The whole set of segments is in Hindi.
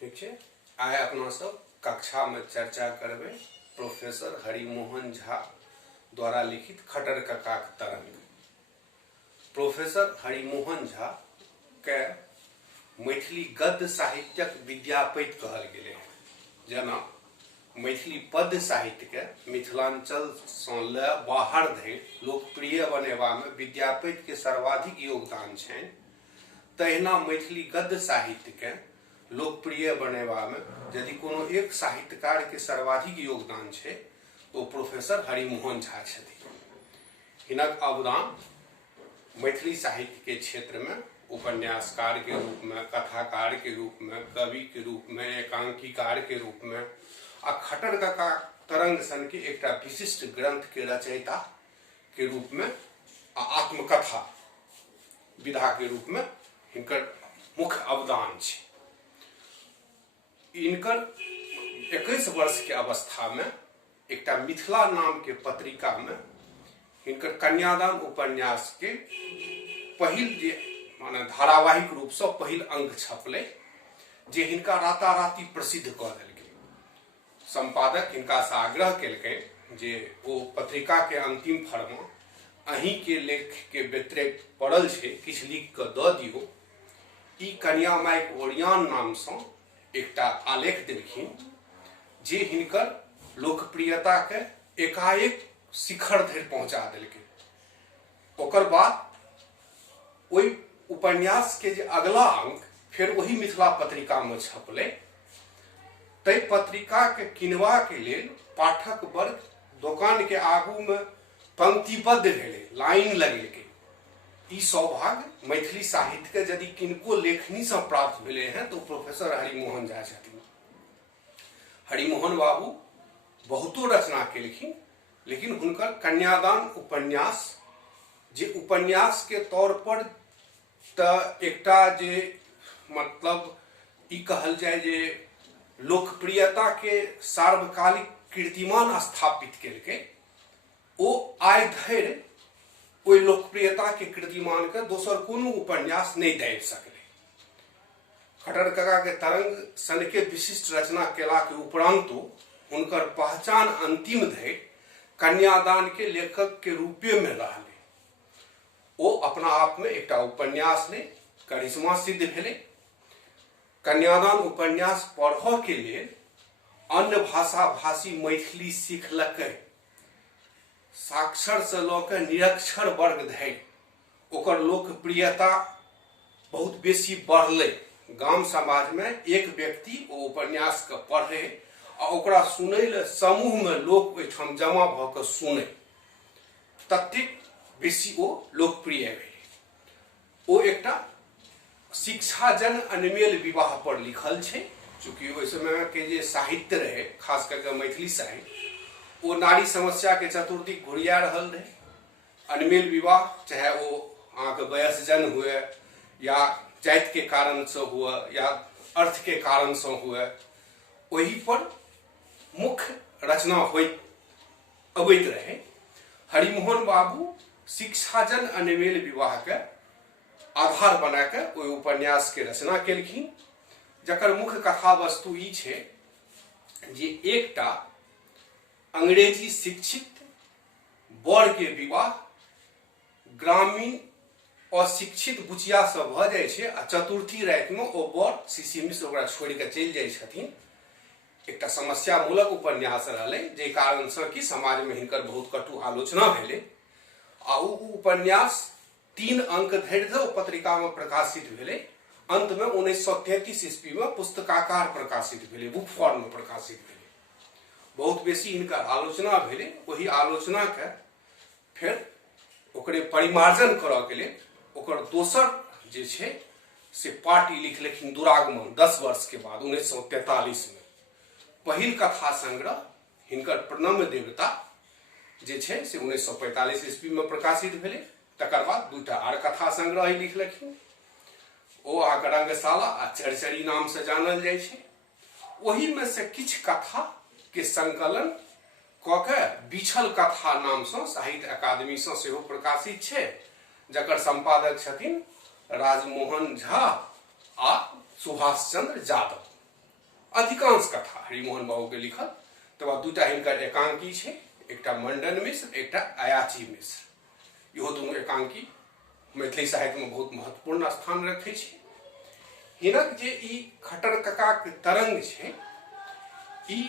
ठीक है। आइ अपना सब कक्षा में चर्चा करबे प्रोफेसर हरिमोहन झा द्वारा लिखित खटर ककाक तरंग। प्रोफेसर हरिमोहन झा के मैथिली गद्य साहित्यक विद्यापति कहल गेले हैं। जना मैथिली पद्य साहित्य के मिथिलांचल से ल बाहर धरि लोकप्रिय बनेबा में विद्यापति के सर्वाधिक योगदान है, तहिना मैथिली गद्य साहित्य के लोकप्रिय बनेबा में यदि कोनो एक साहित्यकार के सर्वाधिक योगदान है तो प्रोफेसर हरिमोहन झा छथिन। हिनक अवदान मैथिली साहित्य के क्षेत्र में उपन्यासकार के रूप में, कथाकार के रूप में, कवि के रूप में, एकांकीकार के रूप में आ खटर ककाक तरंग सन के एक विशिष्ट ग्रंथ के रचयिता के रूप में आ आत्मकथा विधा के रूप में हिनकर मुख्य अवदान है। इनकर 21 वर्ष के अवस्था में एक मिथिला नाम के पत्रिका में हिनकर कन्यादान उपन्यास के पहिल जे माने धारावाहिक रूप से पहिल अंक छपले, जे हिनका राताराती प्रसिद्ध कऽ देलकै। संपादक हिनका से आग्रह केलकै जे ओ पत्रिका के अंतिम फरमा अहीं के लेख के व्यतिरेक पड़ल छै, किछ लिख के दऽ दियौ। ई कन्या माइक ओरियान नाम से एकटा आलेख देलखिन जे हिनकर लोकप्रियता के एकाएक शिखर धरि पहुंचा देलकै। ओकर बाद ओई उपन्यास के जे अगला अंक फिर वही मिथिला पत्रिका में छपले। तै पत्रिका के किनवा के लेल पाठक वर्ग दुकान के आगू में पंक्तिबद्ध भेले, लाइन लगेलकै। ई सौभाग्य मैथिली साहित्य के यदि किनको लेखनी से प्राप्त भेले हैं तो प्रोफेसर हरिमोहन झा छथिन। हरिमोहन बाबू बहुतो रचना केलखिन, लेकिन हुनकर कन्यादान उपन्यास जे उपन्यास के तौर पर एकटा जे मतलब ई कहल जाए जे लोकप्रियता के सार्वकालिक कीर्तिमान स्थापित केलकै, ओ आइ धरि ओई लोकप्रियता के कीर्तिमान के दोसर कोनो उपन्यास नहीं दे सकले। खटर कका के तरंग सन के विशिष्ट रचना केला के उपरांतो हुनकर पहचान अंतिम धरि कन्यादान के लेखक के रूपे में रहले। ओ अपना आप में एक उपन्यास ने करिश्मा सिद्ध भेले। कन्यादान उपन्यास पढ़ के लिए अन्य भाषा भाषी मैथिली सीखलकै। साक्षर से लऽ निरक्षर वर्ग धरि ओकर लोकप्रियता बहुत बेसी बढ़ले। गाम समाज में एक व्यक्ति ओ उपन्यास के पढ़े आ ओकरा सुनै ले समूह में लोक ओहिठाम जमा भऽ कऽ सुनै, ततेक बेसी ओ लोकप्रिय भेलै। ओ एकटा शिक्षाजन अनमेल विवाह पर लिखल छै। चूंकि ओहि समय के जे साहित्य रहे, खास करके मैथिली साहित्य, वो नारी समस्या के चतुर्थी घुरिया रहल रहे। अनमेल विवाह चाहे वो अहाँ के वयस्जन हुए या जाति के कारण से हुए या अर्थ के कारण से हुए, वही पर मुख्य रचना होइत अबैत रहे। हरिमोहन बाबू शिक्षाजन अनमेल विवाह के आधार बना के ओई उपन्यास के रचना केलखिन, जकर मुख्य कथा वस्तु ई छै जे एकटा अंग्रेजी शिक्षित बर के विवाह ग्रामीण अशिक्षित बुचिया से भ जाय छै आ चतुर्थी राति में ओ बर शीशी से ओकरा छोड़ के चलि जाय छथिन। एकटा समस्या मूलक उपन्यास रहलै, जे कारण से कि समाज में हिनकर बहुत कटु आलोचना भेलै। आ उ उपन्यास 3 अंक धरि पत्रिका में प्रकाशित भेलै। अंत में 1933 ईस्वी में पुस्तकाकार प्रकाशित भेलै, बुक फॉर्म में प्रकाशित भेलै। बहुत बेसी इनका आलोचना भेलै। वही आलोचना के फिर ओकरे परिमार्जन करऽ के लिए ओकर दोसर जे छै से पार्टी लिखलखिन दुरागमन 10 वर्ष के बाद 1943 में। पहिल कथा संग्रह हिनकर प्रणम्य देवता जे छै से 1945 ईस्वी में प्रकाशित भेलै। तकर बाद 2टा आर कथा संग्रह ही लिखलखिन। ओ अहाँके रंगशाला आ चरचरी नाम से जानल जाइ छै। वही में से किछ कथा के संकलन कऽ के बिछल कथा नाम से साहित्य अकादमी से सेहो प्रकाशित छै, जकर संपादक छथिन राजमोहन झा आ सुभाष चंद्र यादव। अधिकांश कथा हरिमोहन बाबू के लिखल। तकर बाद दूटा हिनकर एकांकी छै, एकटा मंडन मिश्र, एकटा अयाची मिश्र। इहो दुनू एकांकी मैथिली साहित्य में बहुत महत्वपूर्ण स्थान रखै छै। हिनक जे ई खट्टर कका के तरंग छै, ई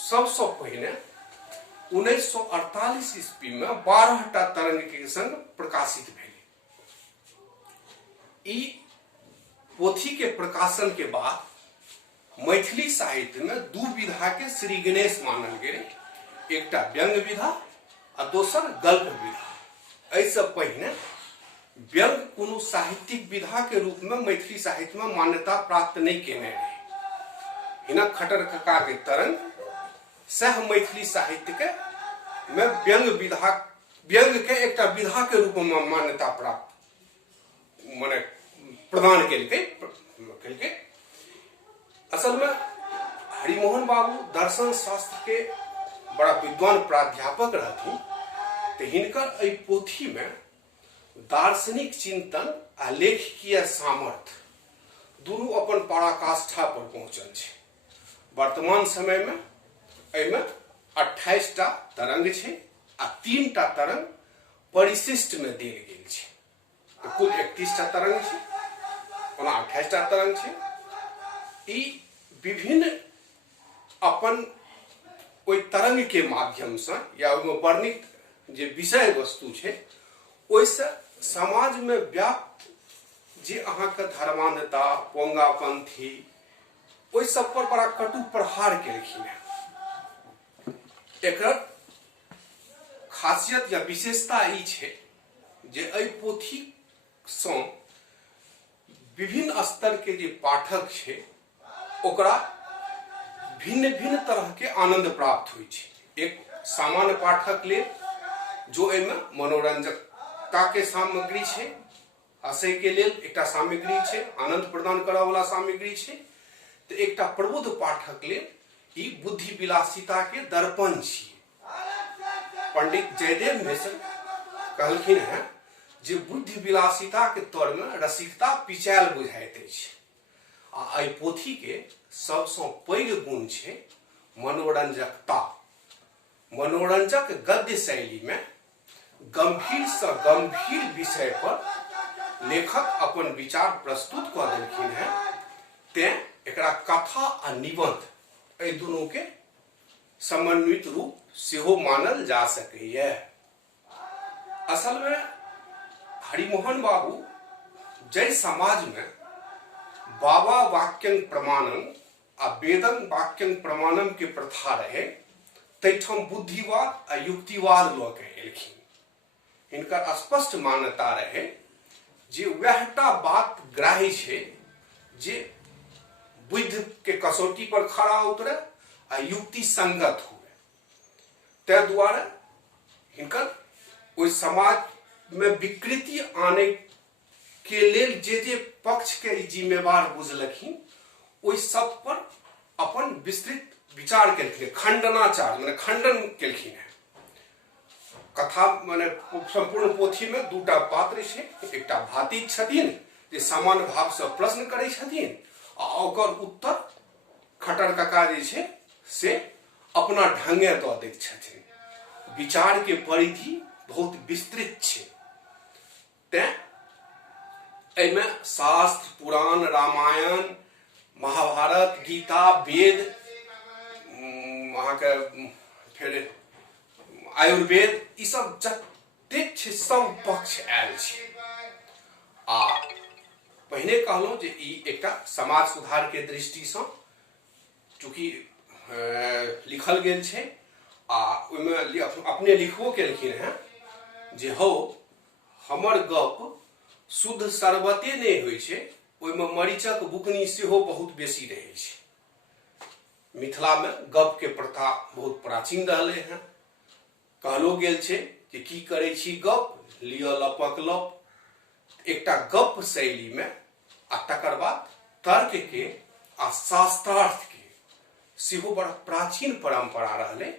सबसे पहिने 1948 ईस्वी में 12टा तरंग के संग प्रकाशित भेल। ई पोथी के प्रकाशन के बाद मैथिली साहित्य में दू विधा के श्री गणेश मानल गेल, एकटा व्यंग विधा आ दोसर गल्प विधा। ऐसे पहिने व्यंग कोनो साहित्यिक विधा के रूप में मैथिली साहित्य में मान्यता प्राप्त नहीं केने रहे। हिनक खट्टर कका के तरंग सह मैथिली साहित्य के में व्यंग के एकटा विधा के रूप में मान्यता प्राप्त माने प्रदान केलकै। असल में हरिमोहन बाबू दर्शन शास्त्र के बड़ा विद्वान प्राध्यापक रहथिन, तो हिनकर एहि पोथी में दार्शनिक चिंतन आ लेखकीय सामर्थ्य दुनू अपन पराकाष्ठा पर पहुंचल छै। वर्तमान समय में एहिमे 28टा तरंग छै आ 3टा तरंग परिशिष्ट में देल गेल छै। तो कुल 31टा तरंग छै, ओना 28टा तरंग छै। ई विभिन्न अपन ओहि तरंग के माध्यम से या ओहिमे वर्णित जे विषय वस्तु छै, ओहिसे समाज में व्याप्त जे अहाँके धर्मांधता, पोंगापंथी, ओहि सब पर बड़ा कटु प्रहार केलखिन है। एकर खासियत या विशेषता ई छै जे एहि पोथी सँ विभिन्न स्तर के जे पाठक छै ओकरा भिन्न भिन्न तरह के आनंद प्राप्त होइ छै। एक सामान्य पाठक ले जो एहिमे मनोरंजकता के सामग्री छै, हंसै के लेल एकटा सामग्री छै, आनंद प्रदान करय वाला सामग्री छै, तो एकटा प्रबुद्ध पाठक ले ई बुद्धि विलासिता के दर्पण छियै। पंडित जयदेव मिश्र कहलखिन हैं जे बुद्धि विलासिता के तौर में रसिकता पिचायल बुझाइत अछि आ एहि पोथी के सबसे पैघ गुण छै मनोरंजकता। मनोरंजक गद्य शैली में गंभीर से गंभीर विषय पर लेखक अपन विचार प्रस्तुत कर देलखिन हैं। तें एकरा कथा आ निबंध एहि दुनू के समन्वित रूप सेहो मानल जा सकैए। असल में हरिमोहन बाबू जय समाज में बाबा वाक्यं प्रमाणम आ वेदं वाक्यं प्रमाणम के प्रथा रहे, तैठाम बुद्धिवाद आ युक्तिवाद लऽ के एलखिन। हिनकर स्पष्ट मान्यता रहे जे वहटा बात ग्राह्य छै जे बुद्धि के कसौटी पर खड़ा उतरे आ युक्ति संगत हुए। तै दुआरे हिनकर ओहि समाज में विकृति आने के लेल जे पक्ष के जिम्मेवार बुझलखिन, ओहि सब पर अपन विस्तृत विचार केलखिन, खंडनाचार माने खंडन केलखिन है। कथा माने संपूर्ण पोथी में दूटा पात्र छै, एकटा भाती छथिन जे सामान्य भाव से प्रश्न करै छथिन आ ओकर उत्तर खट्टर कका जे छै से अपना ढंगे दऽ दैत छथिन। विचार के परिधि बहुत विस्तृत छै। तें एहिमे शास्त्र, पुराण, रामायण, महाभारत, गीता, वेद, अहाँके फिर आयुर्वेद, ई सब जतेक छै सब पक्ष आयल छै। आ पहिने कहलहुँ जे ई एकटा समाज सुधार के दृष्टि सँ चूँकि लिखल गेल छै आ ओहिमे अपने लिखबो केलखिन हैं जे हौ हमर गप शुद्ध शरबते नहीं होइ छै, ओहिमे मरीचक बुकनी सेहो बहुत बेसी रहै छै। मिथिला में गप के प्रथा बहुत प्राचीन रहलै हैं। कहलो गेल छै कि की करै छी गप, लिअ लपक लप। एकटा गप शैली में आ तकर बाद तर्क के आ शास्त्रार्थ के सेहो बड़ा प्राचीन परंपरा रहलै।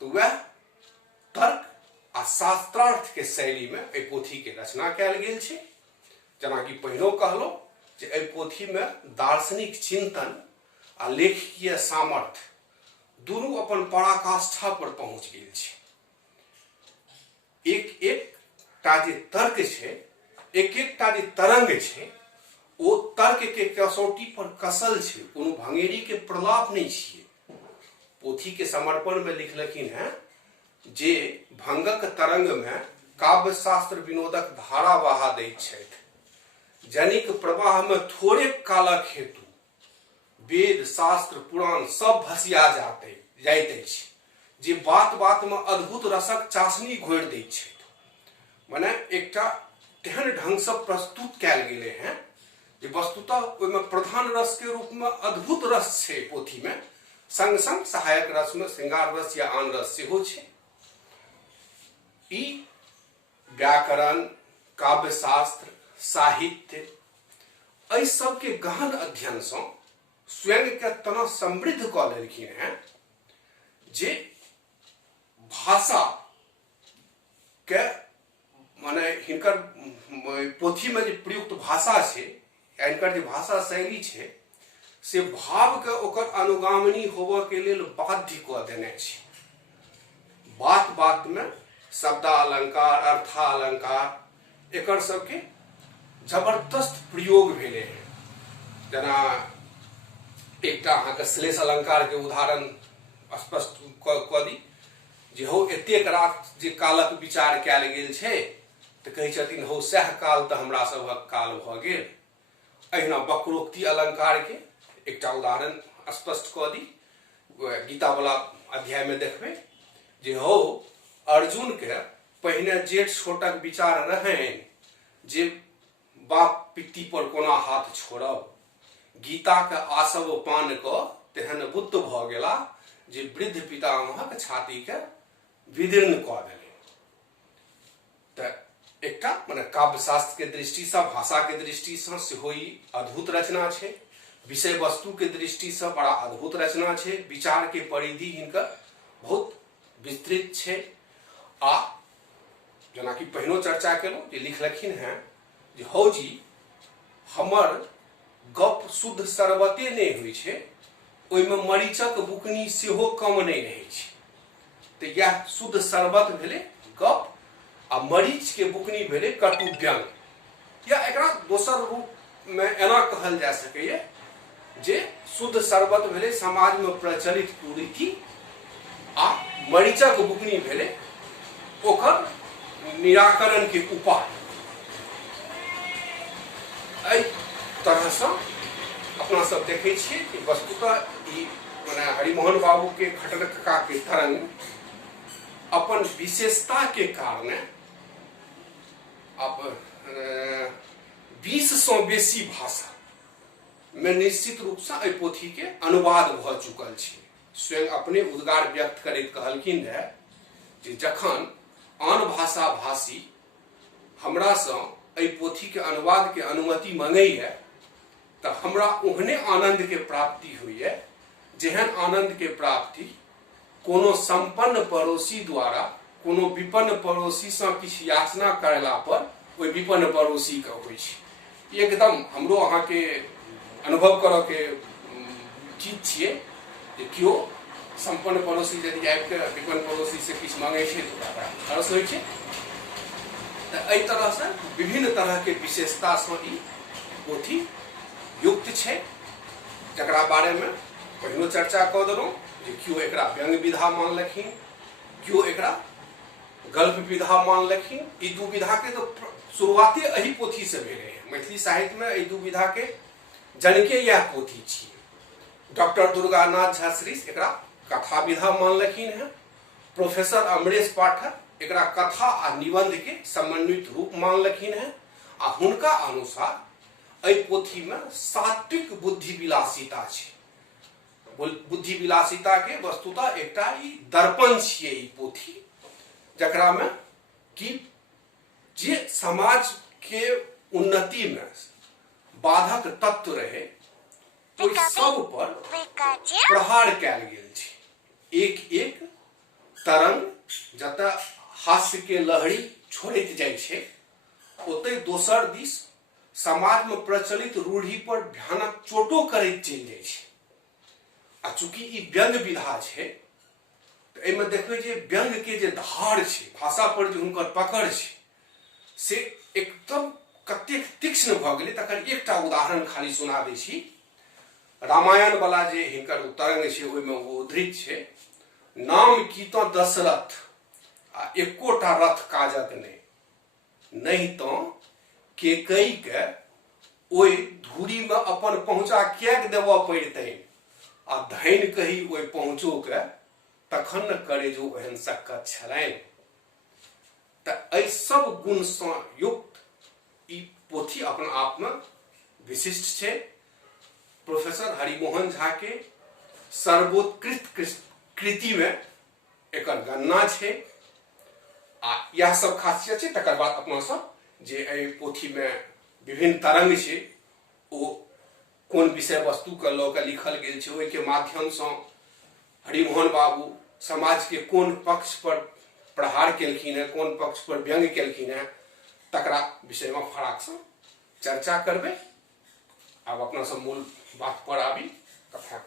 तो वह तर्क आ शास्त्रार्थ के शैली में एहि पोथी के रचना कयल गेल छै। जेना कि पहिनो कहलहुँ जे एहि पोथी में दार्शनिक चिंतन आ लेखकीय सामर्थ्य दुनू अपन पराकाष्ठा पर पहुंच गेल छै। एक एकटा जे तर्क छै, एक एकटा जे तरंग छै, ओ तर्क के कसौटी पर कसल छै, कोनो भंगेरी के प्रलाप नहीं छियै। पोथी के समर्पण में लिखलखिन हैं जे भंगक तरंग में काव्य शास्त्र विनोदक धारा बहा दैत छथि। जनिक प्रवाह में थोड़े कालक हेतु वेद शास्त्र पुराण सब भसिया जाइत अछि, जे बात बात में अद्भुत रसक चाशनी घोरि दैत छथि। मने एकटा तेहन ढंग से प्रस्तुत कैल गेले हैं जे वस्तुतः ओहिमे प्रधान रस के रूप में अद्भुत रस छै पोथी में, संग संग सहायक रस में श्रृंगार रस या आन रस सेहो छै। ई व्याकरण, काव्य शास्त्र, साहित्य एहि सबके गहन अध्ययन से स्वयं के तना समृद्ध कऽ लेलखिन हैं जे भाषा के माने हिनकर पोथी में जे प्रयुक्त भाषा छै, हिनकर जे भाषा शैली छै, से भाव के ओकर अनुगामिनी होबऽ के लेल बाध्य कऽ देने छै। बात बात में शब्दालंकार, अर्थालंकार एकर सबके जबरदस्त प्रयोग भेले हैं। जेना एकटा अहाँके श्लेष अलंकार के उदाहरण स्पष्ट कऽ दी जे हो एतेक रात जे कालक विचार कैल गेल छै, तऽ कहै छथिन हो सएह काल तऽ हमरा सभक काल भऽ गेल। अहिना वक्रोक्ति अलंकार के एकटा उदाहरण स्पष्ट कऽ दी, गीता वाला अध्याय में देखबै जे हो अर्जुन के पहिने जेठ छोटक विचार रहनि जे बाप पित्ती पर कोना हाथ छोड़ब, गीता के आसव पान क तेहन बुद्ध भ गेला जे वृद्ध पितामहक छाती के विदीर्ण कऽ देले। तऽ एकटा माने काव्य शास्त्र के दृष्टि से, भाषा के दृष्टि से सेहो ई अद्भुत रचना छै। विषय वस्तु के दृष्टि से बड़ा अद्भुत रचना छै। विचार के परिधि हिनकर बहुत विस्तृत छै। आ जेना कि पहिनो चर्चा केलहुँ जे लिखलखिन हैं जे हौ जी हमर गप शुद्ध शरबते नहीं होइ छै, ओहिमे मरीचक बुकनी सेहो कम नहीं रहै छै। तऽ यह शुद्ध शरबत भेलै गप, आ मरीच के बुकनी भेलै कटु व्यंग। या एकरा दोसर रूप में एना कहल जा सकैए जे शुद्ध शरबत भेलै समाज में प्रचलित कुरीति, आ मरीचक बुकनी भेलै ओकर निराकरण के उपाय। एहि तरह से अपना सब देखे छियै कि वस्तुतः ई माने हरिमोहन बाबू के खटकका के तरंग अपन विशेषता के कारणे अब 20 से बेसी भाषा में निश्चित रूप से एहि पोथी के अनुवाद भ चुकल छै। स्वयं अपने उद्गार व्यक्त करैत कहलखिन है जे जखन आन भाषा भाषी हमरा से एहि पोथी के अनुवाद के अनुमति मांगैए तऽ हमरा ओहने आनंद के प्राप्ति होइए जेहन आनंद के प्राप्ति कोनो संपन्न पड़ोसी द्वारा कोनो विपन्न पड़ोसी से किछु याचना करला पर ओहि विपन्न पड़ोसी के होइ छै। एकदम हमरो अहाँ के अनुभव करऽ के चीज छियै जे केओ संपन्न पड़ोसी यदि आबि के विपन्न पड़ोसी से किछु मांगे छै तऽ ओकरा हर्ष होइ छै। तऽ एहि तरह से विभिन्न तरह के विशेषता से ई पोथी युक्त छै, जकरा बारे में पहिनो चर्चा कऽ देलहुँ जे केओ एकरा व्यंग विधा मानलखिन, केओ एकरा गल्प विधा मानलखिन। ई दू विधा के तो शुरुआते एही पोथी से भेलै है। मैथिली साहित्य में एहि दू विधा के जनके यह पोथी छियै। डॉक्टर दुर्गानाथ झा श्री एकरा कथा विधा मानलखिन है। प्रोफेसर अमरेश पाठक एकरा कथा आ निबंध के समन्वित रूप मानलखिन है। आ हुनका अनुसार एहि पोथी में सात्विक बुद्धि विलासिता छै। बुद्धि विलासिता के वस्तुतः एकटा ई दर्पण छियै ई पोथी, जकरा में कि जे समाज के उन्नति में बाधक तत्व रहे ओहि सब पर प्रहार कैल गेल छै। एक एक तरंग जतऽ हास्य के लहरी छोड़ैत जाइ छै, ओतै दोसर दिस समाज में प्रचलित रूढ़ी पर भयानक चोटो करैत चलि जाइ छै। आ चूंकि ई व्यंग विधा छै तो एहिमे देखबै जे व्यंग के जे धार छै, भाषा पर जे हुनकर पकड़ छै से एकदम कतेक तीक्ष्ण भऽ गेलै। तकर एकटा उदाहरण खाली सुना दै छी। रामायण वाला जे हिनकर तरंग छै ओहिमे ओ उद्धृत छै, नाम की तो दशरथ आ एकोटा रथ काजक नहीं तो केकई के ओहि धूरी में अपन पहुँचा किएक देबऽ पड़तनि आ धनि कही ओहि पहुँचो के तखन न करे जो ओहन सक्कत छलनि। तऽ एहि सब गुण से युक्त ई पोथी अपना आप में विशिष्ट छै। प्रोफेसर हरिमोहन झा के सर्वोत्कृष्ट कृति में एकर गणना छै आ यह सब खासियत छै। तकर बाद अपना सब जे एहि पोथी में विभिन्न तरंग छै ओ कोन विषय वस्तु के लऽ के लिखल गेल छै, ओहि के माध्यम से हरिमोहन बाबू समाज के कोन पक्ष पर प्रहार केलखिन है, कोन पक्ष पर व्यंग केलखिन है, तकरा विषय में फराक से चर्चा करबै। आब अपना सब मूल बात पर आबी, कथा